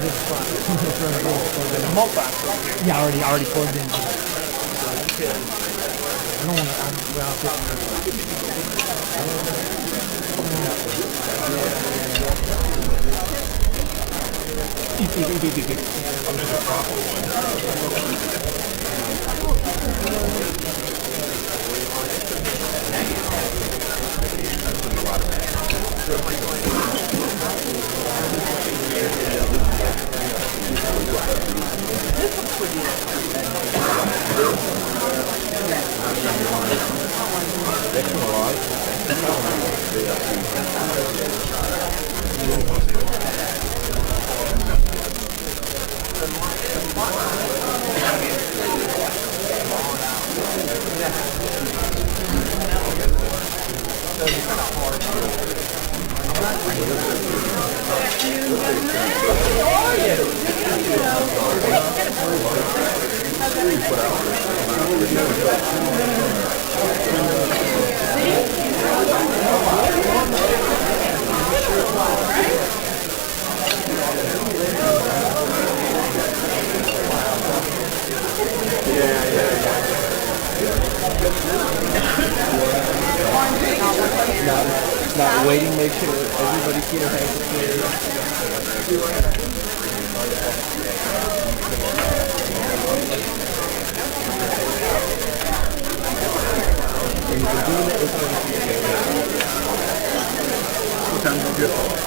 this spot. The malt box right here. Yeah, already poured in. I don't want to. Not waiting, make sure everybody here has a place. What time did you get?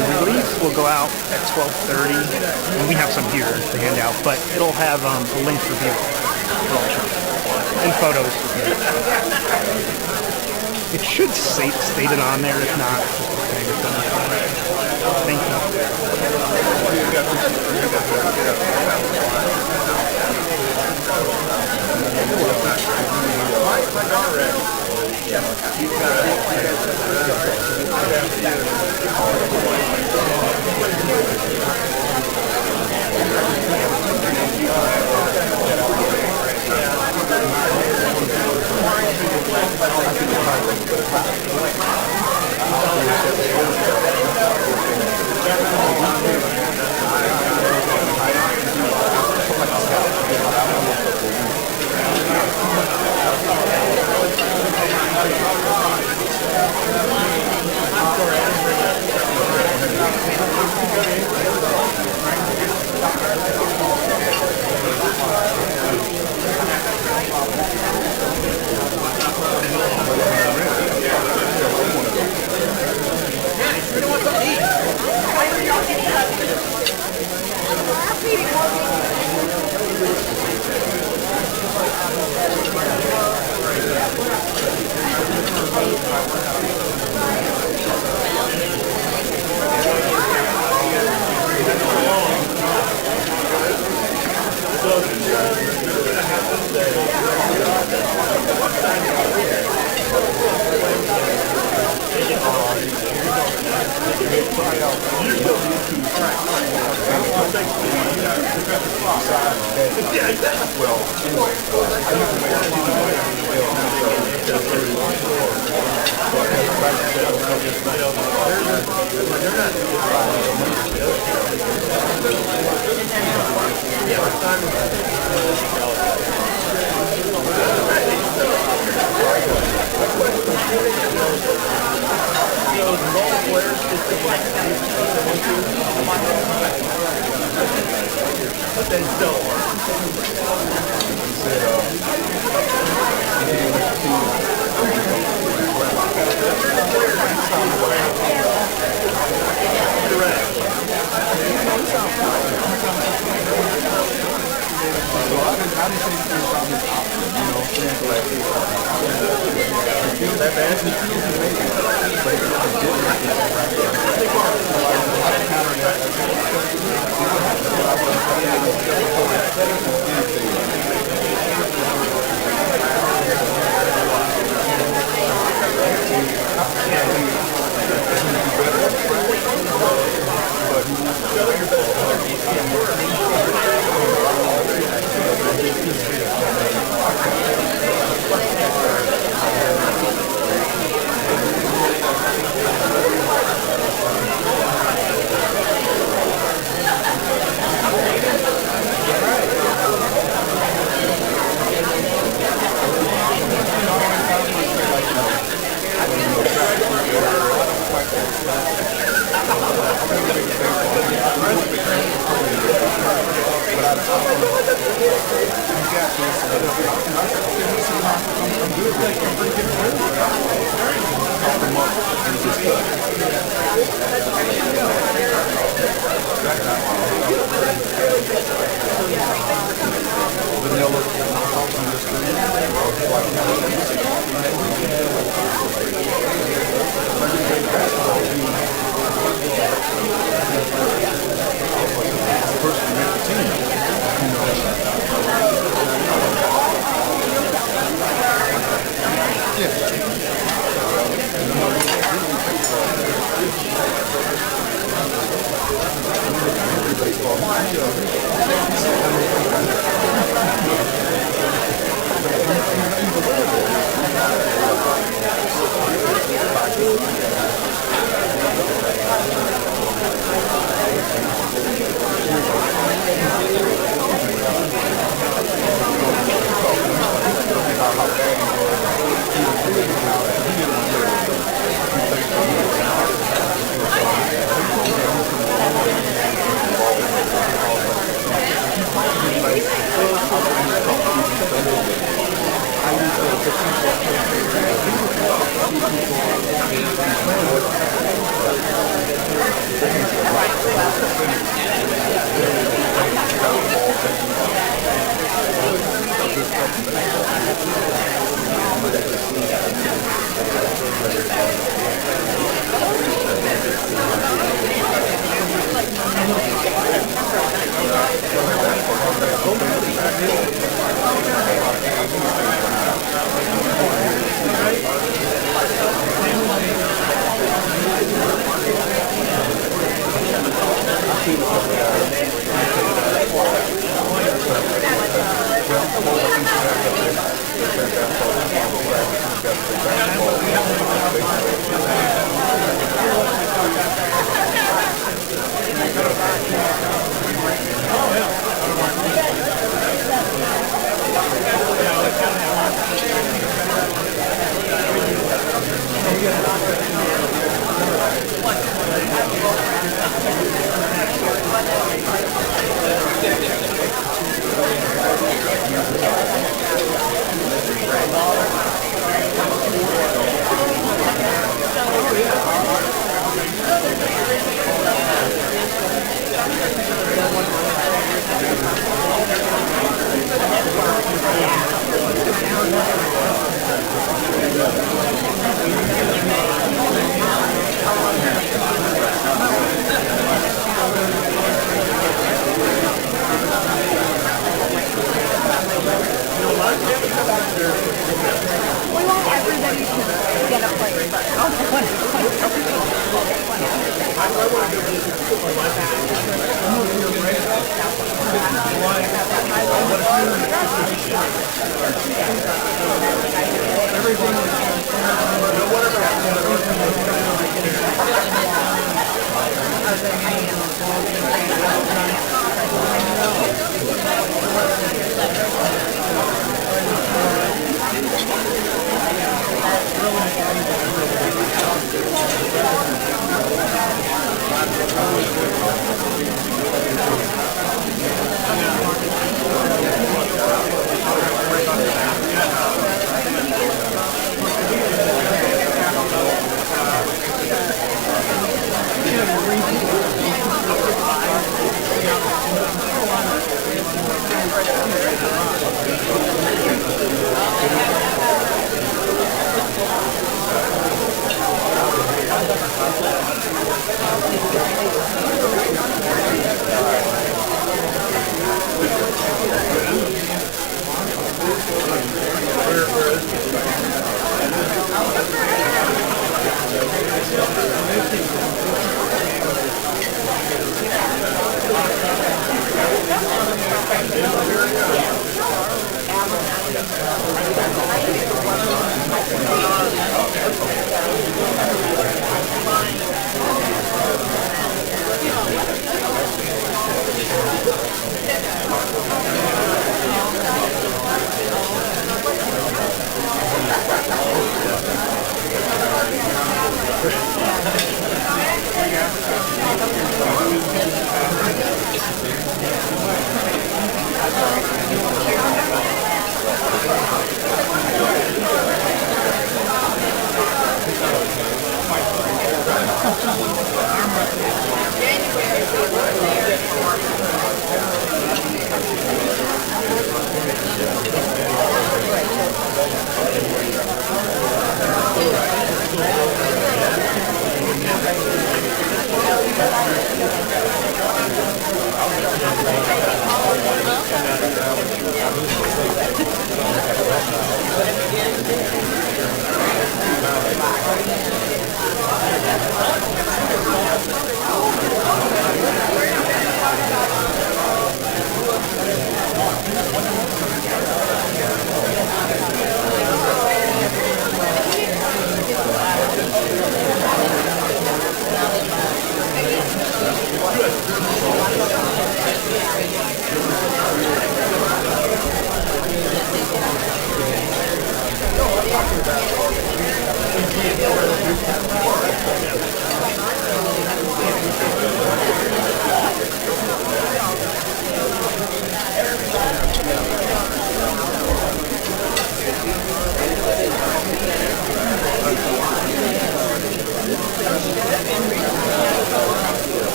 The release will go out at 12:30, and we have some here to hand out, but it'll have a link for people for all shows and photos. It should state it on there. If not, thank you.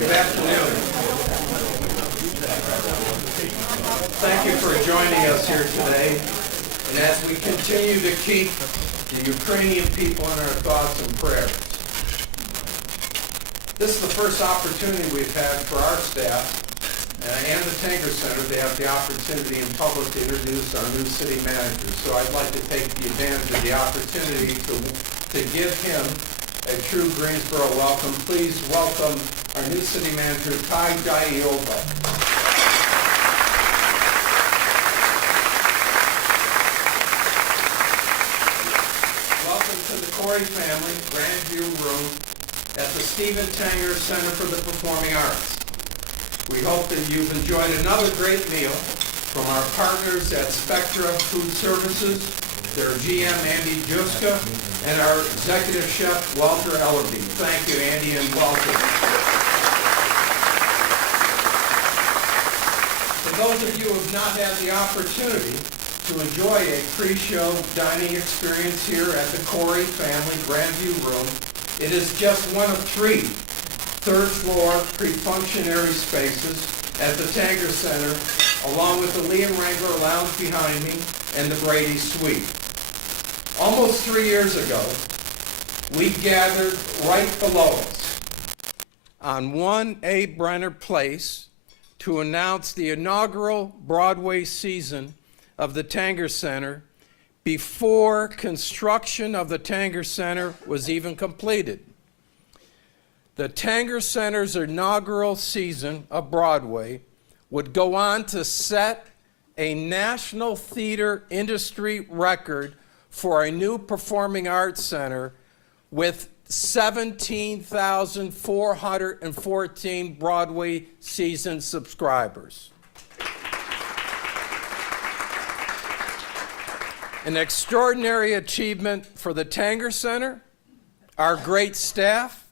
Good afternoon. Thank you for joining us here today. And as we continue to keep the Ukrainian people in our thoughts and prayers. This is the first opportunity we've had for our staff and the Tanger Center to have the opportunity in public to introduce our new city manager. So I'd like to take the advantage of the opportunity to give him a true Greensboro welcome. Please welcome our new city manager, Tanger. Welcome to the Corey family, Grandview Room at the Stephen Tanger Center for the Performing Arts. We hope that you've enjoyed another great meal from our partners at Spectra Food Services, their GM, Andy Juska, and our executive chef, Walter Ellerby. Thank you, Andy and Walter. For those of you who have not had the opportunity to enjoy a pre-show dining experience here at the Corey Family Grandview Room, it is just one of 3 third-floor pre-functionary spaces at the Tanger Center, along with the Liam Wrangler Lounge behind me and the Brady Suite. Almost 3 years ago, we gathered right below us on 1A Brenner Place to announce the inaugural Broadway season of the Tanger Center before construction of the Tanger Center was even completed. The Tanger Center's inaugural season of Broadway would go on to set a national theater industry record for a new performing arts center with 17,414 Broadway season subscribers. An extraordinary achievement for the Tanger Center, our great staff,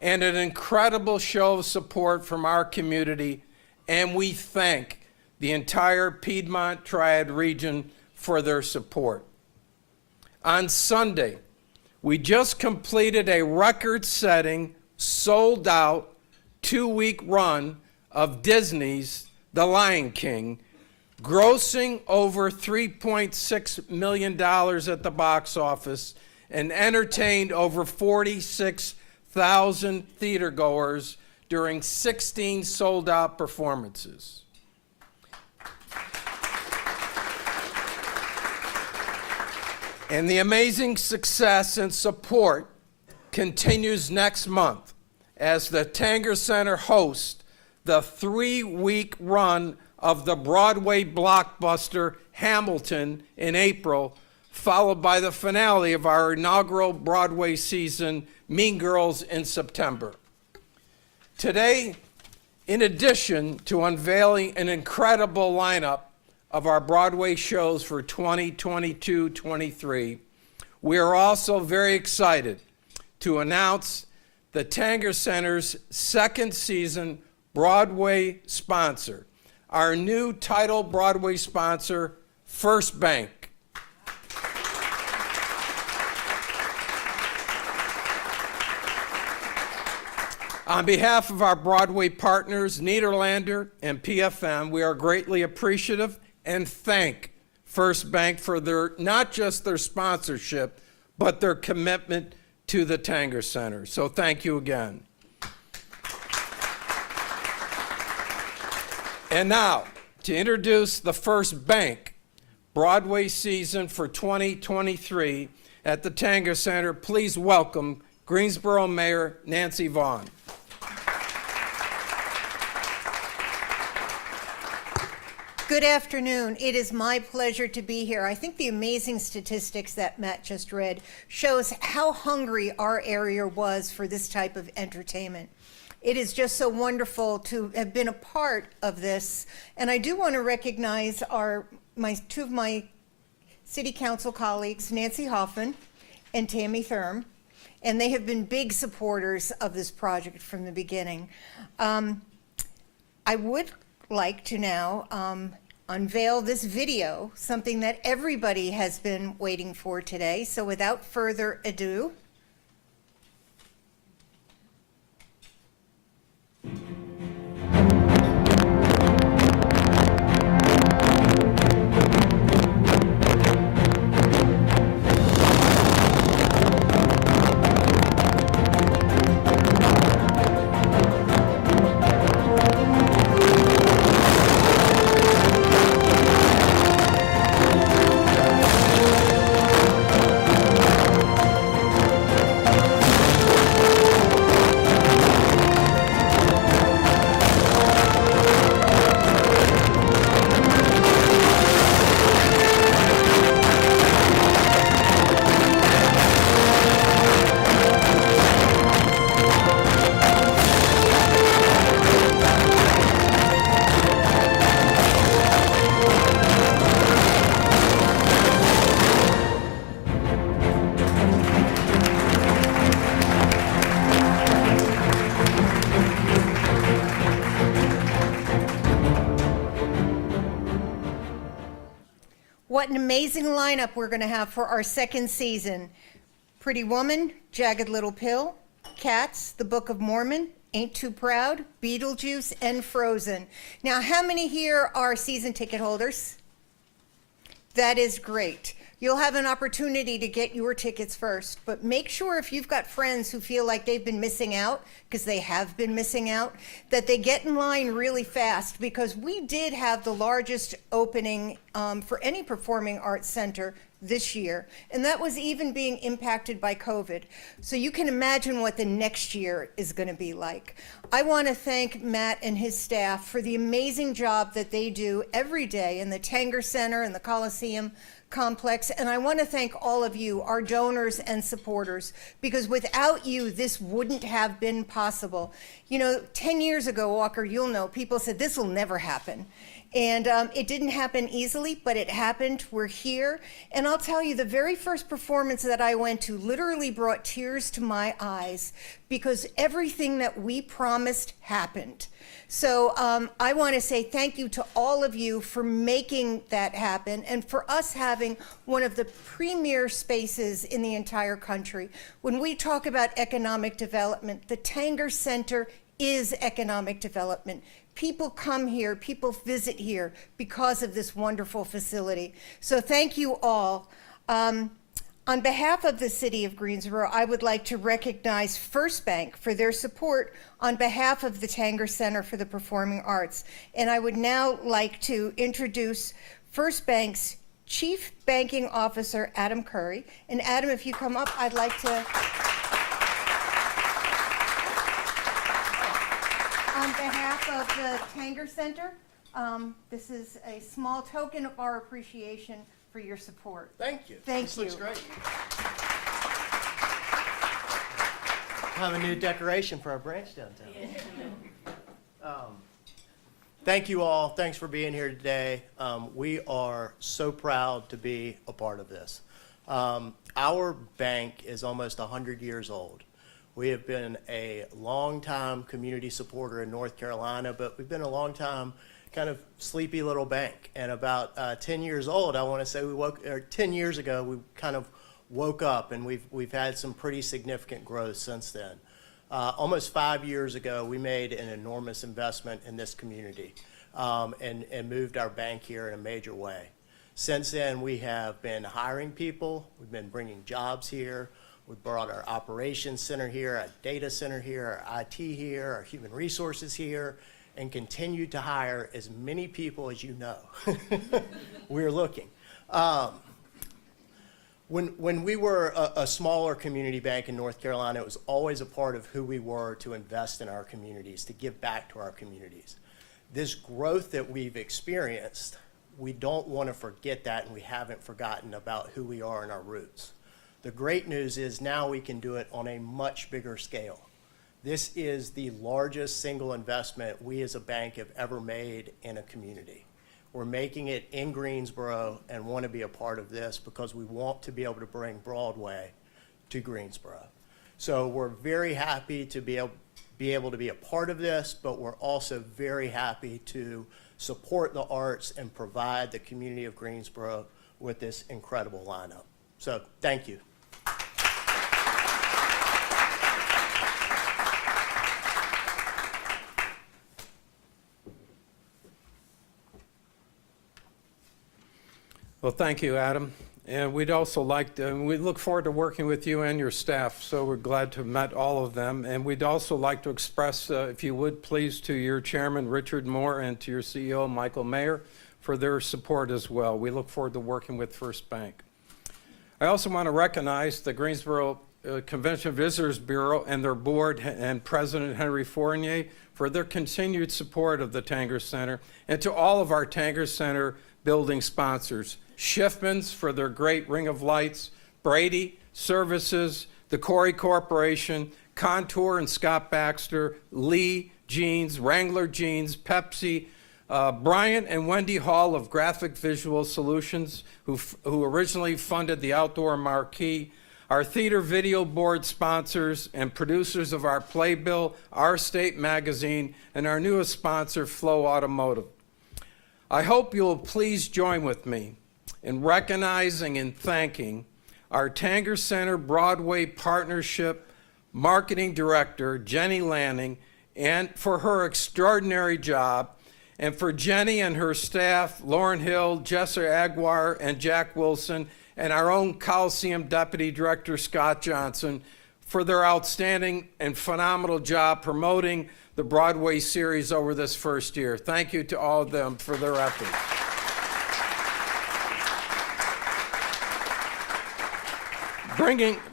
and an incredible show of support from our community, and we thank the entire Piedmont Triad region for their support. On Sunday, we just completed a record-setting, sold-out, 2-week run of Disney's The Lion King, grossing over $3.6 million at the box office and entertained over 46,000 theatergoers during 16 sold-out performances. And the amazing success and support continues next month as the Tanger Center hosts the 3-week run of the Broadway blockbuster Hamilton in April, followed by the finale of our inaugural Broadway season, Mean Girls, in September. Today, in addition to unveiling an incredible lineup of our Broadway shows for 2022-23, we are also very excited to announce the Tanger Center's second season Broadway sponsor, our new title Broadway sponsor, First Bank. On behalf of our Broadway partners, Nederlander and PFM, we are greatly appreciative and thank First Bank for not just their sponsorship, but their commitment to the Tanger Center. So thank you again. And now, to introduce the First Bank Broadway season for 2023 at the Tanger Center. Please welcome Greensboro Mayor Nancy Vaughan. Good afternoon. It is my pleasure to be here. I think the amazing statistics that Matt just read shows how hungry our area was for this type of entertainment. It is just so wonderful to have been a part of this. And I do want to recognize two of my city council colleagues, Nancy Hoffman and Tammy Thurm, and they have been big supporters of this project from the beginning. I would like to now unveil this video, something that everybody has been waiting for today. So without further ado, what an amazing lineup we're going to have for our second season. Pretty Woman, Jagged Little Pill, Cats, The Book of Mormon, Ain't Too Proud, Beetlejuice, and Frozen. Now, how many here are season ticket holders? That is great. You'll have an opportunity to get your tickets first, but make sure if you've got friends who feel like they've been missing out, because they have been missing out, that they get in line really fast, because we did have the largest opening for any performing arts center this year, and that was even being impacted by COVID. So you can imagine what the next year is going to be like. I want to thank Matt and his staff for the amazing job that they do every day in the Tanger Center and the Coliseum complex, and I want to thank all of you, our donors and supporters, because without you, this wouldn't have been possible. You know, 10 years ago, Walker, you'll know, people said this will never happen. And it didn't happen easily, but it happened. We're here. And I'll tell you, the very first performance that I went to literally brought tears to my eyes, because everything that we promised happened. So I want to say thank you to all of you for making that happen, and for us having one of the premier spaces in the entire country. When we talk about economic development, the Tanger Center is economic development. People come here, people visit here because of this wonderful facility. So thank you all. On behalf of the City of Greensboro, I would like to recognize First Bank for their support on behalf of the Tanger Center for the Performing Arts. And I would now like to introduce First Bank's Chief Banking Officer, Adam Curry. And Adam, if you come up, I'd like to... On behalf of the Tanger Center, this is a small token of our appreciation for your support. Thank you. Thank This you. looks great. We'll have a new decoration for our branch downtown. Thank you all. Thanks for being here today. We are so proud to be a part of this. Our bank is almost 100 years old. We have been a long-time community supporter in North Carolina, but we've been a long-time kind of sleepy little bank. And about 10 years old, I want to say 10 years ago, we kind of woke up, and we've had some pretty significant growth since then. Almost 5 years ago, we made an enormous investment in this community and moved our bank here in a major way. Since then, we have been hiring people. We've been bringing jobs here. We brought our operations center here, our data center here, our IT here, our human resources here, and continued to hire as many people as you know. We're looking. When we were a smaller community bank in North Carolina, it was always a part of who we were to invest in our communities, to give back to our communities. This growth that we've experienced, we don't want to forget that, and we haven't forgotten about who we are and our roots. The great news is now we can do it on a much bigger scale. This is the largest single investment we as a bank have ever made in a community. We're making it in Greensboro and want to be a part of this because we want to be able to bring Broadway to Greensboro. So we're very happy to be able to be a part of this, but we're also very happy to support the arts and provide the community of Greensboro with this incredible lineup. So thank you. Well, thank you, Adam. And we'd also like to, and we look forward to working with you and your staff, so we're glad to have met all of them. And we'd also like to express, if you would please, to your chairman, Richard Moore, and to your CEO, Michael Mayer, for their support as well. We look forward to working with First Bank. I also want to recognize the Greensboro Convention Visitors Bureau and their board and President Henry Fournier for their continued support of the Tanger Center, and to all of our Tanger Center building sponsors. Schiffman's for their great Ring of Lights, Brady Services, the Corey Corporation, Contour and Scott Baxter, Lee Jeans, Wrangler Jeans, Pepsi, Brian and Wendy Hall of Graphic Visual Solutions, who originally funded the outdoor marquee, our theater video board sponsors and producers of our playbill, Our State Magazine, and our newest sponsor, Flow Automotive. I hope you'll please join with me in recognizing and thanking our Tanger Center Broadway Partnership Marketing Director, Jenny Lanning, and for her extraordinary job, and for Jenny and her staff, Lauren Hill, Jesser Aguirre, and Jack Wilson, and our own Coliseum Deputy Director, Scott Johnson, for their outstanding and phenomenal job promoting the Broadway series over this first year. Thank you to all of them for their efforts.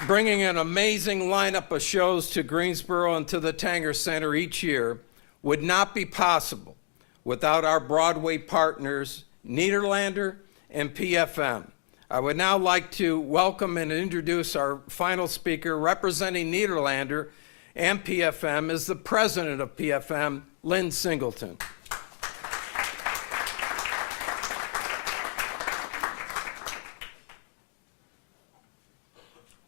Bringing an amazing lineup of shows to Greensboro and to the Tanger Center each year would not be possible without our Broadway partners, Nederlander and PFM. I would now like to welcome and introduce our final speaker representing Nederlander and PFM is the president of PFM, Lynn Singleton.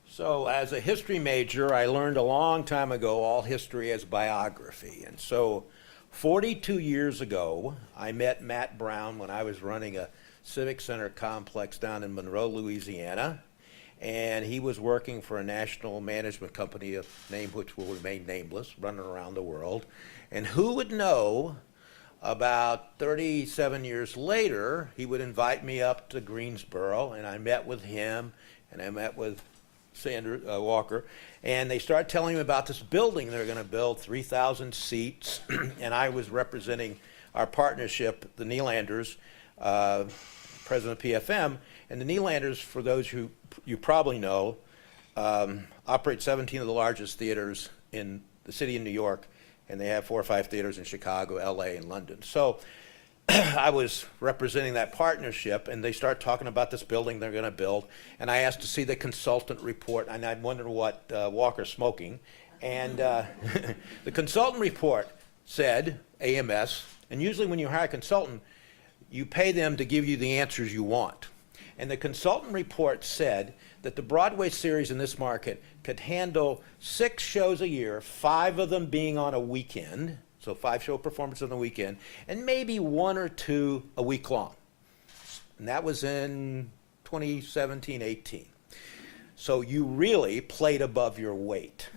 So as a history major, I learned a long time ago all history is biography. And so 42 years ago, I met Matt Brown when I was running a Civic Center complex down in Monroe, Louisiana. And he was working for a national management company, a name which will remain nameless, running around the world. And who would know, about 37 years later, he would invite me up to Greensboro, and I met with him, and I met with Sandra Walker, and they started telling me about this building they're going to build, 3,000 seats, and I was representing our partnership, the Nederlanders, president of PFM, and the Nederlanders, for those who you probably know, operate 17 of the largest theaters in the city of New York, and they have 4 or 5 theaters in Chicago, LA, and London. So I was representing that partnership, and they start talking about this building they're going to build, and I asked to see the consultant report, and I wondered what Walker's smoking, and the consultant report said, AMS, and usually when you hire a consultant, you pay them to give you the answers you want. And the consultant report said that the Broadway series in this market could handle 6 shows a year, 5 of them being on a weekend, so 5 show performances on the weekend, and maybe 1 or 2 a week long. And that was in 2017-18. So you really played above your weight.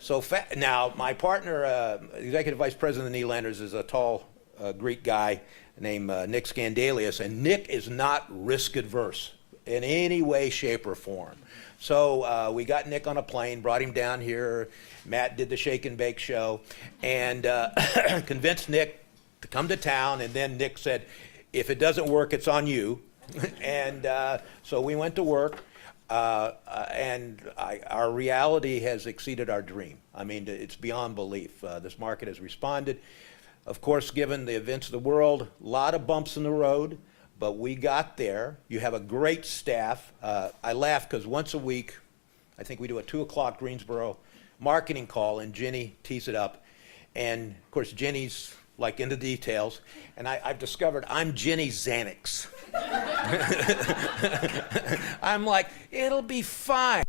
So now my partner, executive vice president of the Nederlanders, is a tall Greek guy named Nick Scandalius, and Nick is not risk adverse in any way, shape, or form. So we got Nick on a plane, brought him down here. Matt did the shake and bake show, and convinced Nick to come to town, and then Nick said, if it doesn't work, it's on you. And so we went to work, and our reality has exceeded our dream. I mean, it's beyond belief. This market has responded. Of course, given the events of the world, a lot of bumps in the road, but we got there. You have a great staff. I laugh because once a week, I think we do a 2 o'clock Greensboro marketing call, and Jenny tees it up. And of course, Jenny's like into details, and I've discovered I'm Jenny's Xanax. I'm like, it'll be fine.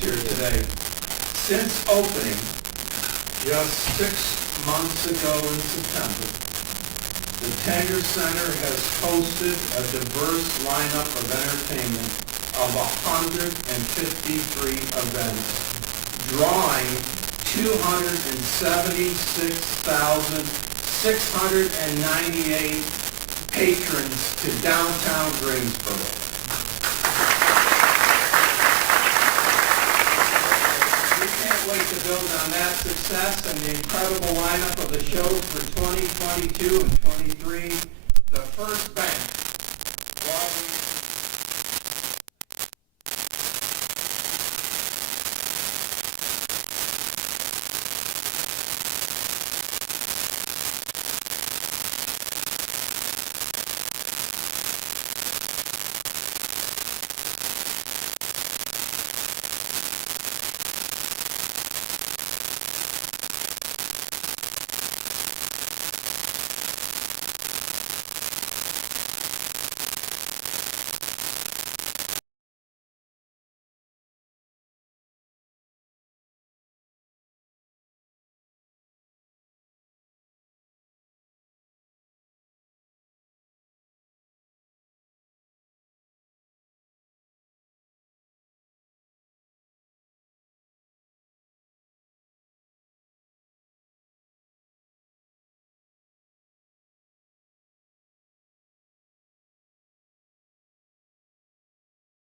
Here today. Since opening just 6 months ago in September, the Tanger Center has hosted a diverse lineup of entertainment of 153 events, drawing 276,698 patrons to downtown Greensboro. Wait to build on that success and the incredible lineup of the shows for 2022 and 23. The first bank